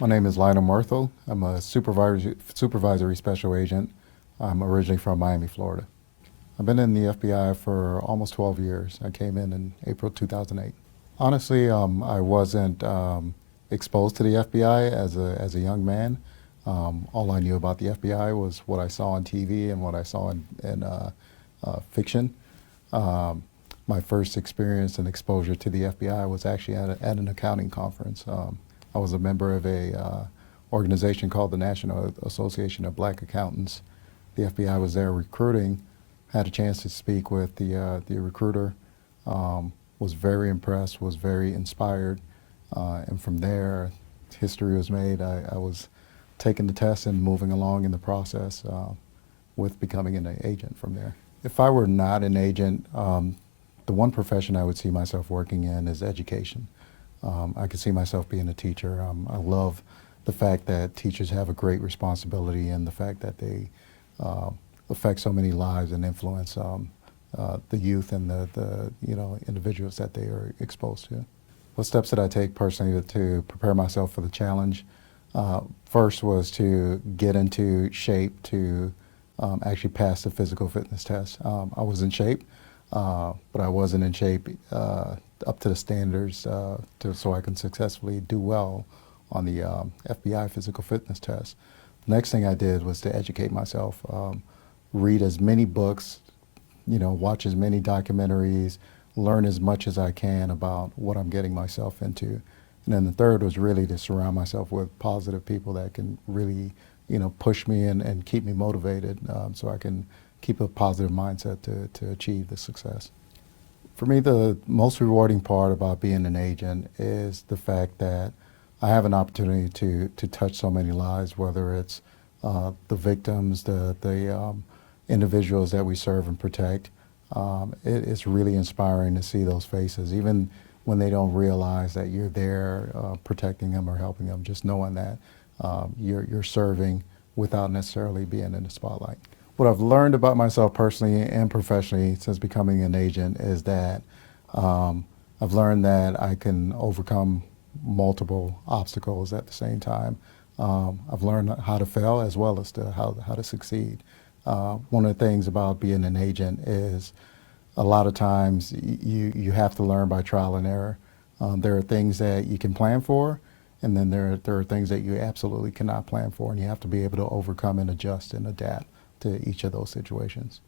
My name is Lyonel Myrthil. I'm a supervisory special agent. I'm originally from Miami, Florida. I've been in the FBI for almost 12 years. I came in April 2008. Honestly, I wasn't exposed to the FBI as a young man. All I knew about the FBI was what I saw on TV and what I saw in fiction. Um, my first experience and exposure to the FBI was actually at an accounting conference. I was a member of a organization called the National Association of Black Accountants. The FBI was there recruiting. Had a chance to speak with the recruiter. Was very impressed. Was very inspired. And from there, history was made. I was taking the test and moving along in the process with becoming an agent from there. If I were not an agent, the one profession I would see myself working in is education. I could see myself being a teacher. I love the fact that teachers have a great responsibility and the fact that they affect so many lives and influence the youth and the individuals that they are exposed to. What steps did I take personally to prepare myself for the challenge? First was to get into shape to actually pass the physical fitness test. I was in shape, but I wasn't in shape up to the standards so I can successfully do well on the FBI physical fitness test. The next thing I did was to educate myself, read as many books, watch as many documentaries, learn as much as I can about what I'm getting myself into. And then the third was really to surround myself with positive people that can really, push me and keep me motivated so I can keep a positive mindset to achieve the success. For me, the most rewarding part about being an agent is the fact that I have an opportunity to touch so many lives, whether it's the victims, the individuals that we serve and protect. It's really inspiring to see those faces, even when they don't realize that you're there protecting them or helping them, just knowing that you're serving without necessarily being in the spotlight. What I've learned about myself personally and professionally since becoming an agent is that I've learned that I can overcome multiple obstacles at the same time. I've learned how to fail as well as how to succeed. One of the things about being an agent is a lot of times you have to learn by trial and error. There are things that you can plan for, and then there are things that you absolutely cannot plan for, and you have to be able to overcome and adjust and adapt to each of those situations.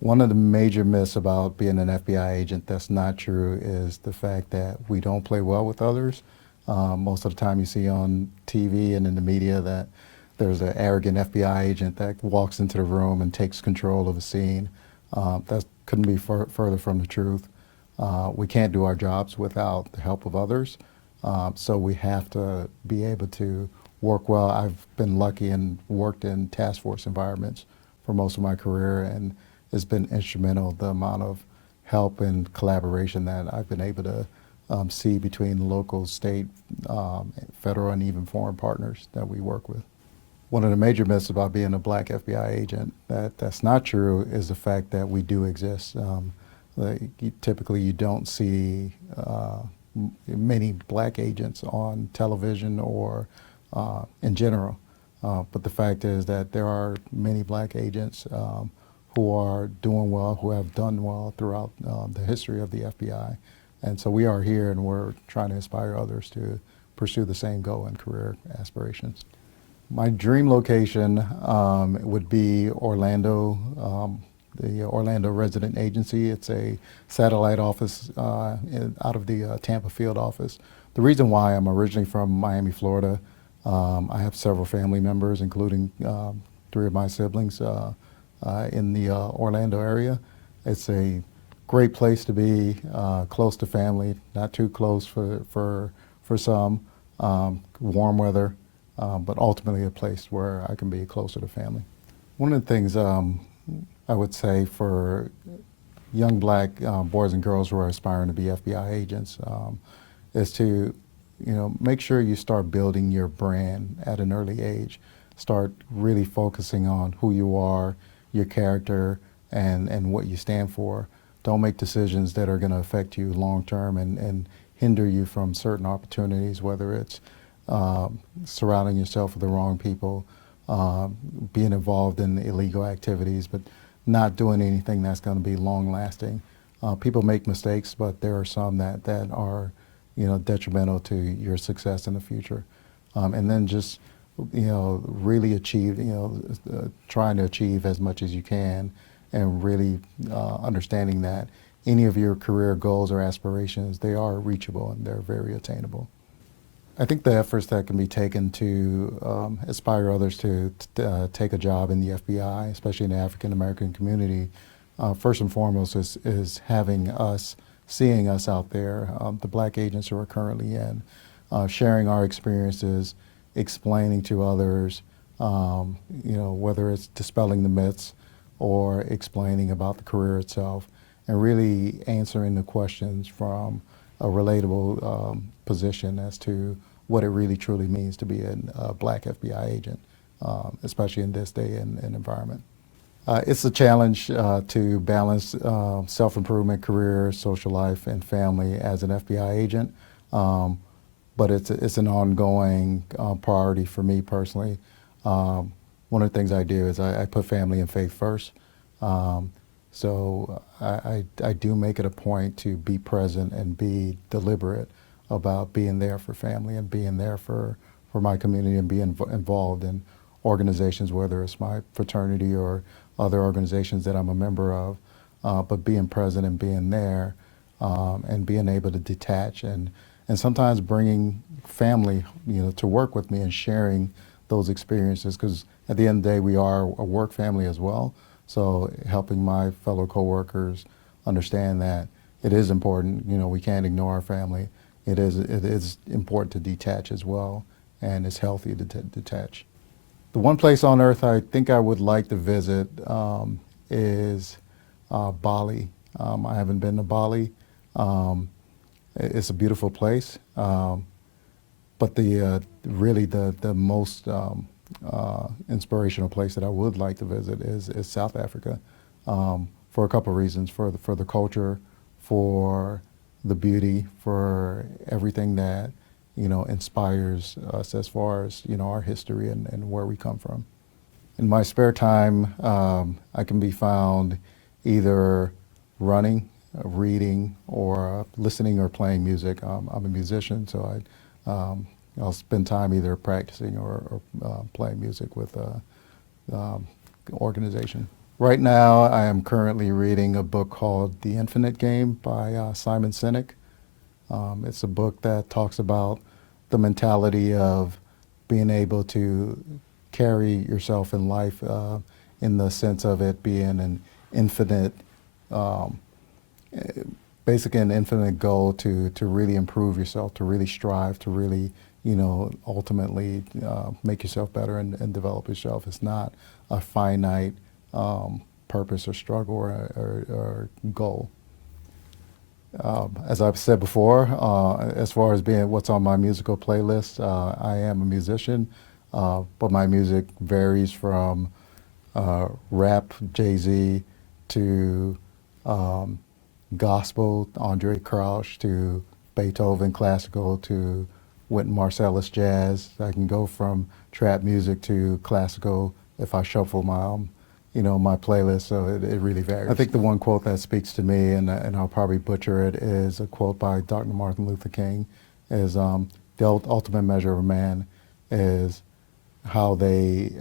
One of the major myths about being an FBI agent that's not true is the fact that we don't play well with others. Most of the time you see on TV and in the media that there's an arrogant FBI agent that walks into the room and takes control of a scene. That couldn't be further from the truth. We can't do our jobs without the help of others. So we have to be able to work well. I've been lucky and worked in task force environments for most of my career, and it's been instrumental the amount of help and collaboration that I've been able to see between local, state, federal, and even foreign partners that we work with. One of the major myths about being a black FBI agent that's not true is the fact that we do exist. Typically, you don't see many black agents on television or in general. But the fact is that there are many black agents who are doing well, who have done well throughout the history of the FBI. And so we are here and we're trying to inspire others to pursue the same goal and career aspirations. My dream location would be Orlando, the Orlando Resident Agency. It's a satellite office out of the Tampa field office. The reason why I'm originally from Miami, Florida, I have several family members, including 3 of my siblings in the Orlando area. It's a great place to be, close to family, not too close for some, warm weather, but ultimately a place where I can be closer to family. One of the things I would say for young black boys and girls who are aspiring to be FBI agents is to make sure you start building your brand at an early age. Start really focusing on who you are, your character, and what you stand for. Don't make decisions that are going to affect you long term and hinder you from certain opportunities, whether it's surrounding yourself with the wrong people, being involved in illegal activities, but not doing anything that's going to be long lasting. People make mistakes, but there are some that are, detrimental to your success in the future. And then just, really achieve, trying to achieve as much as you can, and really understanding that any of your career goals or aspirations, they are reachable and they're very attainable. I think the efforts that can be taken to inspire others to take a job in the FBI, especially in the African American community, first and foremost is having us, seeing us out there, the black agents who are currently in, sharing our experiences, explaining to others, whether it's dispelling the myths or explaining about the career itself, and really answering the questions from a relatable position as to what it really truly means to be a black FBI agent, especially in this day and environment. It's a challenge to balance self-improvement, career, social life, and family as an FBI agent, but it's an ongoing priority for me personally. One of the things I do is I put family and faith first. So I do make it a point to be present and be deliberate about being there for family and being there for my community and being involved in organizations, whether it's my fraternity or other organizations that I'm a member of, but being present and being there, and being able to detach and sometimes bringing family, to work with me and sharing those experiences, because at the end of the day, we are a work family as well. So helping my fellow coworkers understand that it is important, we can't ignore our family. It is important to detach as well, and it's healthy to detach. The one place on earth I think I would like to visit is Bali. I haven't been to Bali. It's a beautiful place, but really the most inspirational place that I would like to visit is South Africa, for a couple of reasons: for the culture, for the beauty, for everything that inspires us as far as our history and where we come from. In my spare time, I can be found either running, reading, or listening or playing music. I'm a musician, so I'll spend time either practicing or playing music with an organization. Right now, I am currently reading a book called The Infinite Game by Simon Sinek. It's a book that talks about the mentality of being able to carry yourself in life in the sense of it being an infinite, basically an infinite goal to really improve yourself, to really strive, to really, ultimately make yourself better and develop yourself. It's not a finite purpose or struggle or goal. As I've said before, as far as being what's on my musical playlist, I am a musician, but my music varies from rap, Jay-Z, to gospel, Andraé, to Beethoven, classical, to Wynton, Marsalis, jazz. I can go from trap music to classical if I shuffle my playlist, so it really varies. I think the one quote that speaks to me, and I'll probably butcher it, is a quote by Dr. Martin Luther King, is the ultimate measure of a man is how they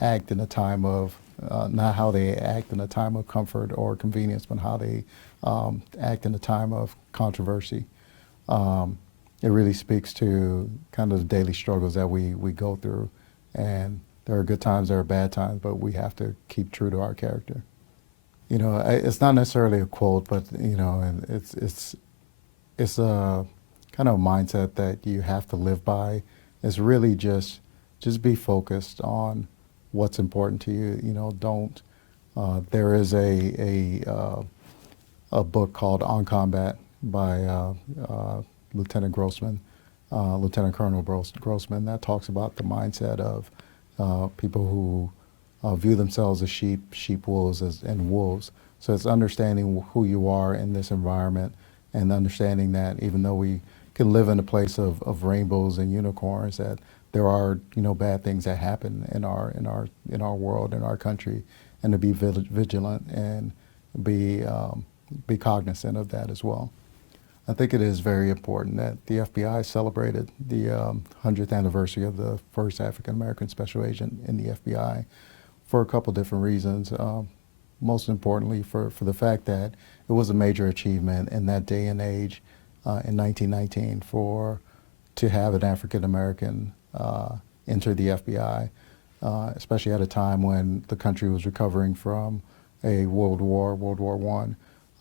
act in a time of, not how they act in a time of comfort or convenience, but how they act in a time of controversy. It really speaks to kind of the daily struggles that we go through, and there are good times, there are bad times, but we have to keep true to our character. It's not necessarily a quote, but it's a kind of a mindset that you have to live by. It's really just be focused on what's important to you. Don't. There is a book called On Combat by Lieutenant Colonel Grossman, that talks about the mindset of people who view themselves as sheep, wolves, and wolves. So it's understanding who you are in this environment, and understanding that even though we can live in a place of rainbows and unicorns, that there are, bad things that happen in our world, in our country, and to be vigilant and be cognizant of that as well. I think it is very important that the FBI celebrated the 100th anniversary of the first African American special agent in the FBI for a couple different reasons. Most importantly, for the fact that it was a major achievement in that day and age, in 1919, to have an African American enter the FBI, especially at a time when the country was recovering from a World War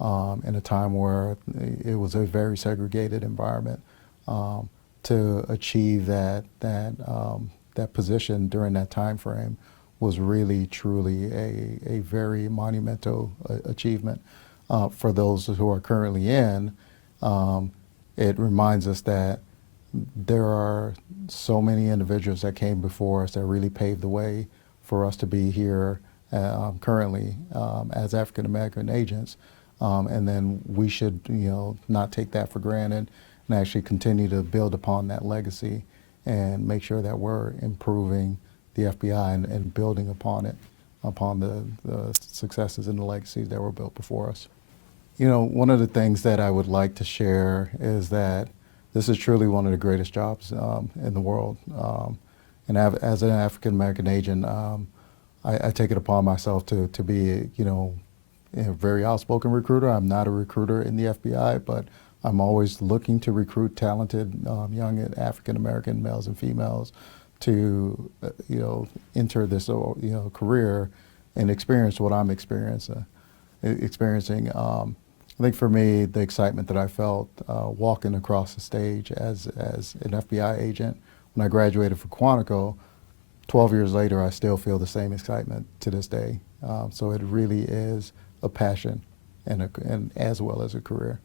I, in a time where it was a very segregated environment. To achieve that position during that time frame was really, truly a very monumental achievement. For those who are currently in, it reminds us that there are so many individuals that came before us that really paved the way for us to be here currently as African American agents. And then we should, not take that for granted and actually continue to build upon that legacy and make sure that we're improving the FBI and building upon it, upon the successes and the legacies that were built before us. One of the things that I would like to share is that this is truly one of the greatest jobs in the world. And as an African American agent, I take it upon myself to be, a very outspoken recruiter. I'm not a recruiter in the FBI, but I'm always looking to recruit talented young African American males and females to, enter this, career and experience what I'm experiencing. I think for me, the excitement that I felt walking across the stage as an FBI agent when I graduated from Quantico, 12 years later, I still feel the same excitement to this day. So it really is a passion and as well as a career.